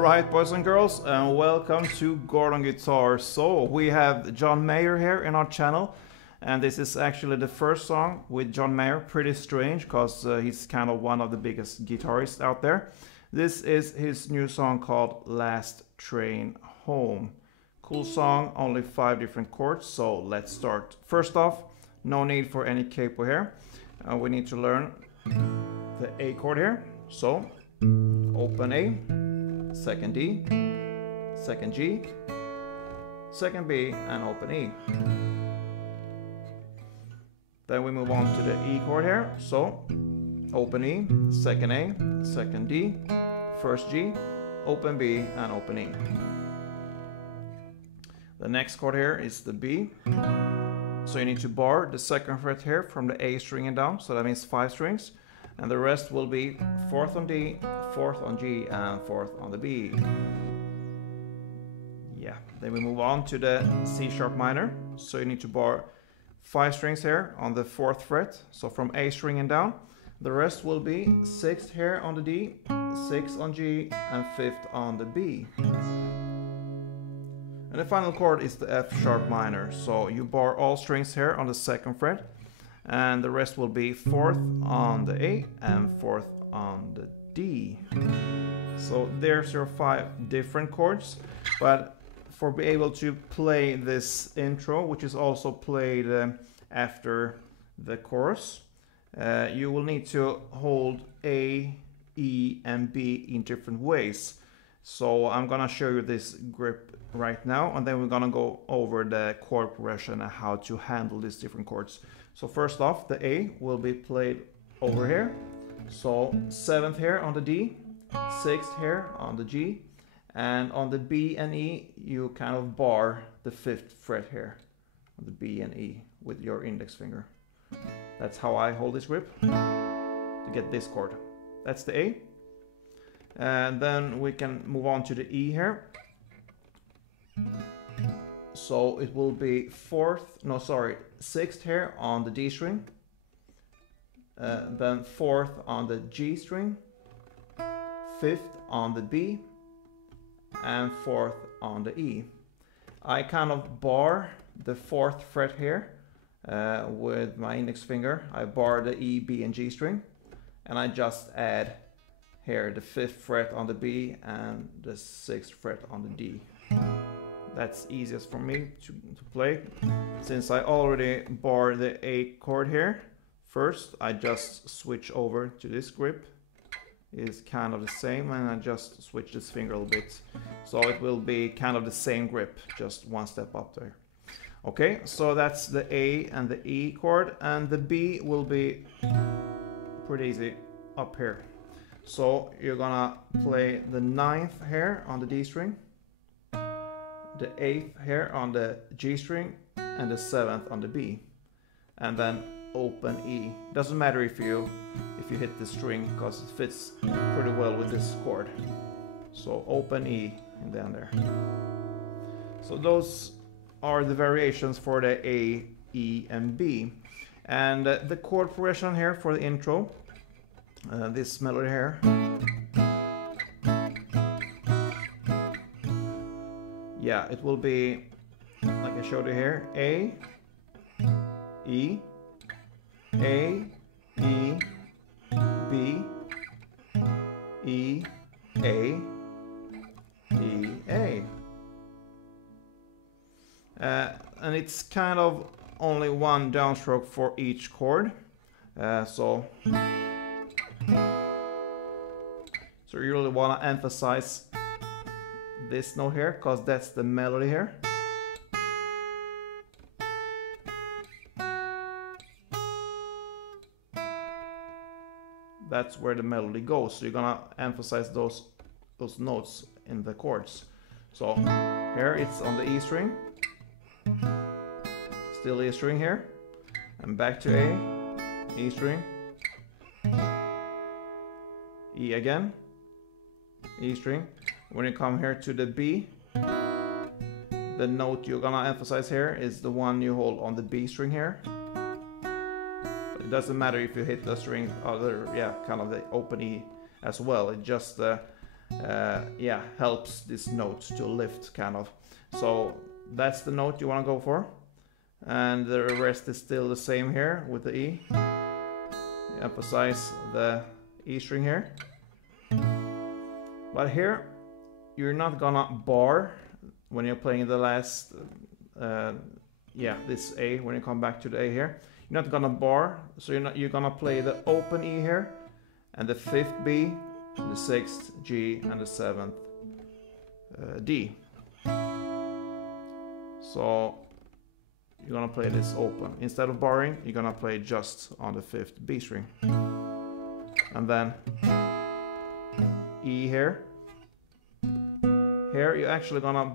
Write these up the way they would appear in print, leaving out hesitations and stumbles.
Alright, boys and girls, and welcome to Gordon Guitar. So we have John Mayer here in our channel, and this is actually the first song with John Mayer. Pretty strange, because he's kind of one of the biggest guitarists out there. This is his new song called Last Train Home. Cool song, only 5 different chords, so let's start. First off, no need for any capo here. We need to learn the A chord here. So, open A, second D, second G, second B, and open E. Then we move on to the E chord here. So, open E, second A, second D, first G, open B, and open E. The next chord here is the B. So you need to bar the second fret here from the A string and down, so that means 5 strings. And the rest will be 4th on D, 4th on G, and 4th on the B. Yeah, then we move on to the C sharp minor. So you need to bar 5 strings here on the 4th fret, so from A string and down. The rest will be 6th here on the D, 6th on G, and 5th on the B. And the final chord is the F sharp minor. So you bar all strings here on the 2nd fret, and the rest will be 4th on the A and 4th on the D. So there's your 5 different chords. But for be able to play this intro, which is also played after the chorus, you will need to hold A, E, and B in different ways. So I'm gonna show you this grip right now, and then we're gonna go over the chord progression and how to handle these different chords. So first off, the A will be played over here. So 7th here on the D, 6th here on the G, and on the B and E, you kind of bar the 5th fret here on the B and E with your index finger. That's how I hold this grip to get this chord. That's the A. And then we can move on to the E here. So it will be 6th here on the D string, then 4th on the G string, 5th on the B, and 4th on the E. I kind of bar the 4th fret here with my index finger. I bar the E, B, and G string, and I just add here the 5th fret on the B and the 6th fret on the D. That's easiest for me to play. Since I already bar the A chord here, first I just switch over to this grip. It's kind of the same, and I just switch this finger a little bit. So it will be kind of the same grip, just one step up there. Okay, so that's the A and the E chord, and the B will be pretty easy up here. So you're gonna play the 9th here on the D string, the 8th here on the G string, and the 7th on the B, and then open E. Doesn't matter if you hit the string, because it fits pretty well with this chord. So open E and then there. So those are the variations for the A, E, and B. And the chord progression here for the intro, this melody here. Yeah, it will be like I showed you here: A, E, A, E, B, E, A, E, A. And it's kind of only one downstroke for each chord. So you really want to emphasize this note here, because that's the melody here. That's where the melody goes. So you're gonna emphasize those notes in the chords. So here it's on the E string, still E string here, and back to A, E string, E again, E string. When you come here to the B, the note you're gonna emphasize here is the one you hold on the B string here. But it doesn't matter if you hit the string other, yeah, kind of the open E as well. It just yeah, helps this note to lift kind of. So that's the note you want to go for, and the rest is still the same here with the E. You emphasize the E string here, but here you're not gonna bar when you're playing the last yeah, this A. When you come back to the A here, you're not gonna bar, so you're gonna play the open E here, and the 5th B, the 6th G, and the 7th D. So you're gonna play this open. Instead of barring, you're gonna play just on the 5th B string. And then E here. Here you're actually gonna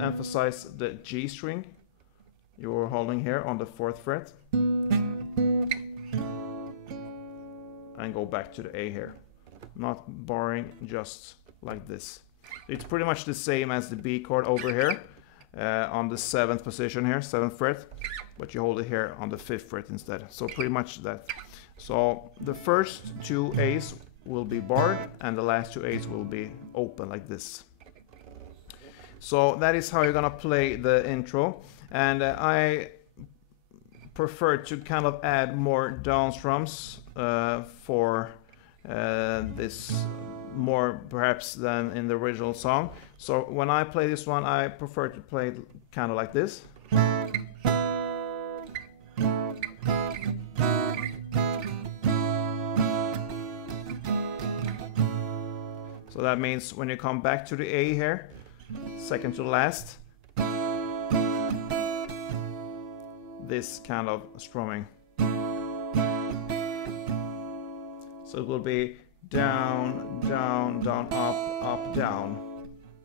emphasize the G string you're holding here on the 4th fret. And go back to the A here. Not barring, just like this. It's pretty much the same as the B chord over here. On the 7th position here, 7th fret, but you hold it here on the 5th fret instead. So pretty much that. So the first 2 A's will be barred and the last 2 A's will be open like this. So that is how you're gonna play the intro, and I prefer to kind of add more down strums for this more perhaps than in the original song. So when I play this one, I prefer to play it kind of like this. So that means when you come back to the A here, second to last, this kind of strumming. So it will be down, down, down, up, up, down.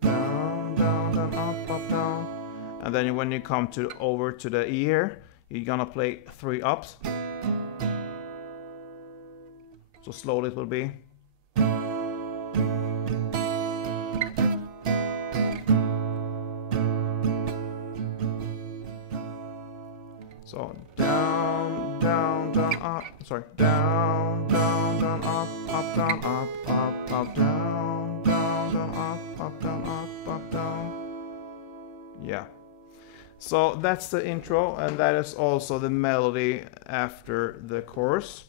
Down, down, down, up, up, down. And then when you come over to the E here, you're gonna play 3 ups. So slowly it will be. So down, down, down, up, sorry, down, down, down, up, down, up, down, down, down, up, down, up, down. Yeah. So that's the intro, and that is also the melody after the chorus.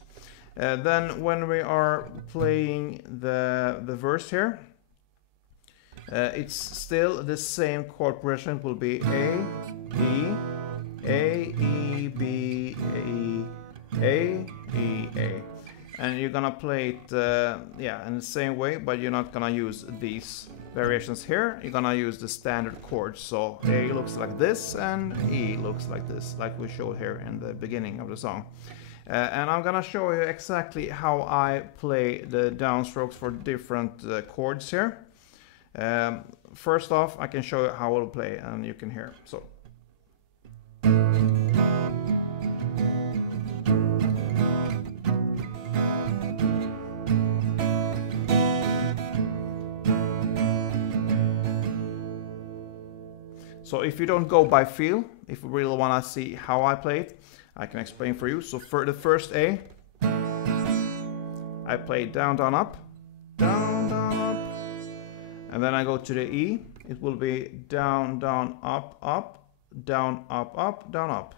Then when we are playing the verse here, it's still the same chord progression. It will be A, E, A, E, B, A, E, A. And you're gonna play it yeah, in the same way, but you're not gonna use these variations here. You're gonna use the standard chords. So A looks like this and E looks like this, like we showed here in the beginning of the song. And I'm gonna show you exactly how I play the downstrokes for different chords here. First off, I can show you how I'll play, and you can hear. So. So if you don't go by feel, if you really want to see how I play it, I can explain for you. So for the first A, I play down, down, up, down, down, up. And then I go to the E, it will be down, down, up, up, down, up, down, up.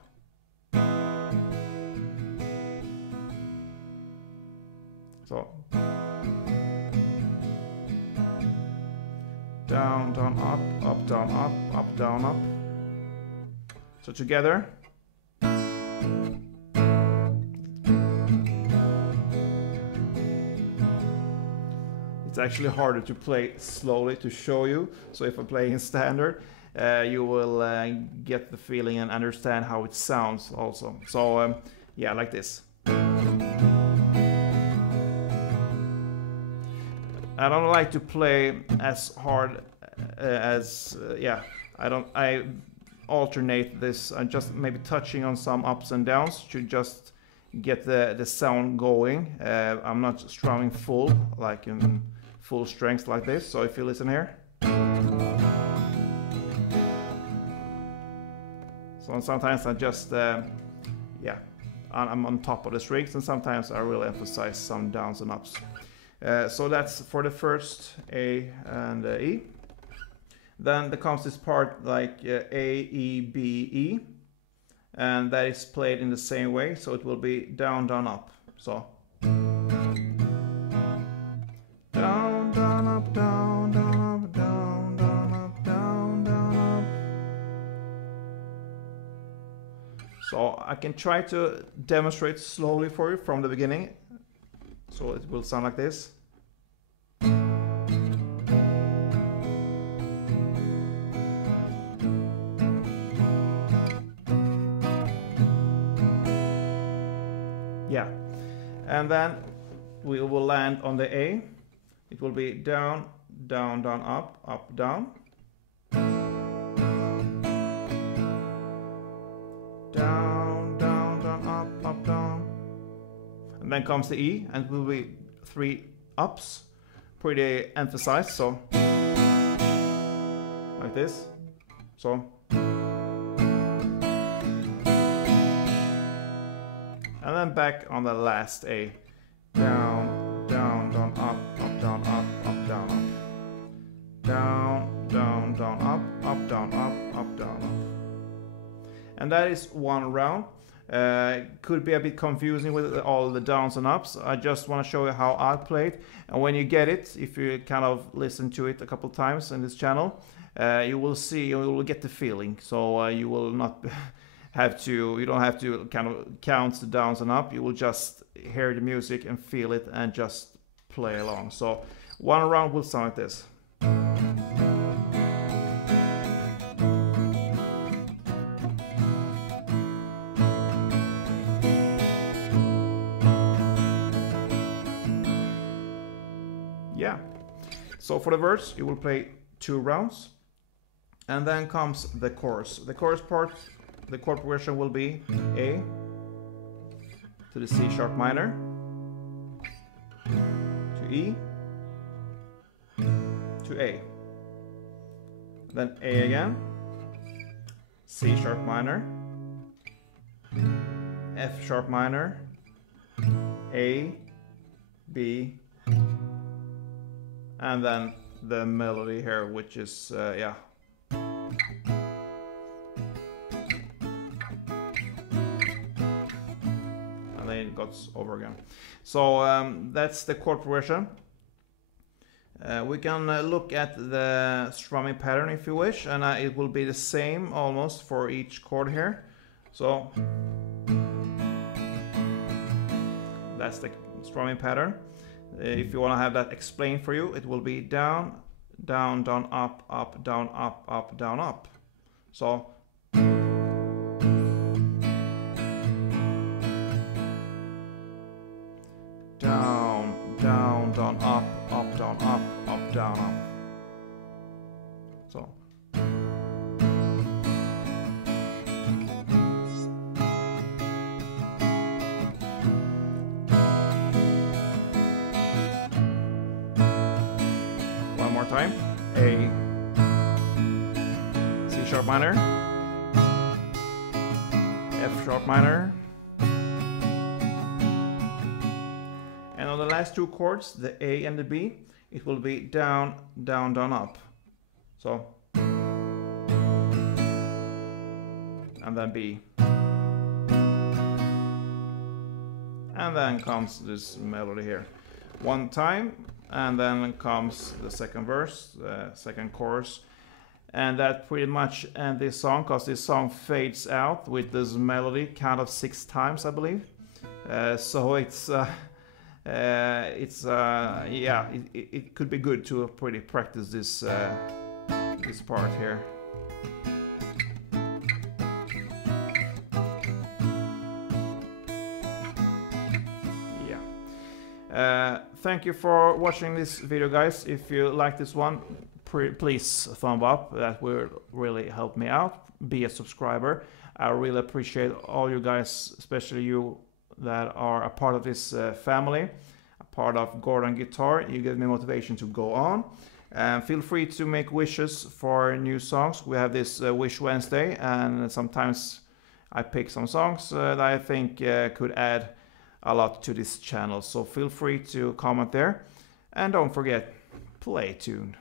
So down, down, up, down, up, down, up. So together. It's actually harder to play slowly to show you. So if I play in standard, you will get the feeling and understand how it sounds also. So yeah, like this. I don't like to play as hard as yeah. I alternate this. I'm just maybe touching on some ups and downs to just get the sound going. I'm not strumming full, like in full strength like this. So if you listen here. So sometimes I just yeah, I'm on top of the strings, and sometimes I really emphasize some downs and ups. So that's for the first A and E. Then there comes this part like A, E, B, E, and that is played in the same way, so it will be down, down, up. So down, down, up, down, down, up, down, down, up, down, down, up. So I can try to demonstrate slowly for you from the beginning. So it will sound like this. Yeah, and then we will land on the A. It will be down, down, down, up, down. Down, down, down, up, down. And then comes the E, and it will be 3 ups, pretty emphasized, so like this. So and then back on the last A. Down, down, down, up, down, up, down, up. Down, down, down, up, down, up, down, up. And that is one round. Could be a bit confusing with all the downs and ups. I just want to show you how I play it. And when you get it, if you kind of listen to it a couple times in this channel, you will see, you will get the feeling. So you will not you don't have to kind of count the downs and up. You will just hear the music and feel it and just play along. So one round will sound like this. Yeah. So for the verse, you will play 2 rounds, and then comes the chorus. The chorus part, the chord progression will be A to the C sharp minor, to E, to A, then A again, C sharp minor, F sharp minor, A, B, and then the melody here, which is yeah. And then it goes over again. So that's the chord progression. We can look at the strumming pattern if you wish, and it will be the same almost for each chord here. So that's the strumming pattern. If you want to have that explained for you, it will be down, down, down, up, down, up, down, up. So down, down, down, up, down, up, down, up. So one more time. A, C sharp minor, F sharp minor, and on the last 2 chords, the A and the B, it will be down, down, down, up. So, and then B. And then comes this melody here. One time, and then comes the second verse, the second chorus. And that pretty much ends this song, because this song fades out with this melody kind of 6 times, I believe. So yeah, it could be good to pretty practice this this part here. Yeah. Thank you for watching this video, guys. If you like this one, please thumb up. That will really help me out. Be a subscriber. I really appreciate all you guys, especially you that are a part of this family, a part of Gordon Guitar. You give me motivation to go on. Feel free to make wishes for new songs. We have this Wish Wednesday, and sometimes I pick some songs that I think could add a lot to this channel. So feel free to comment there. And don't forget, play tune.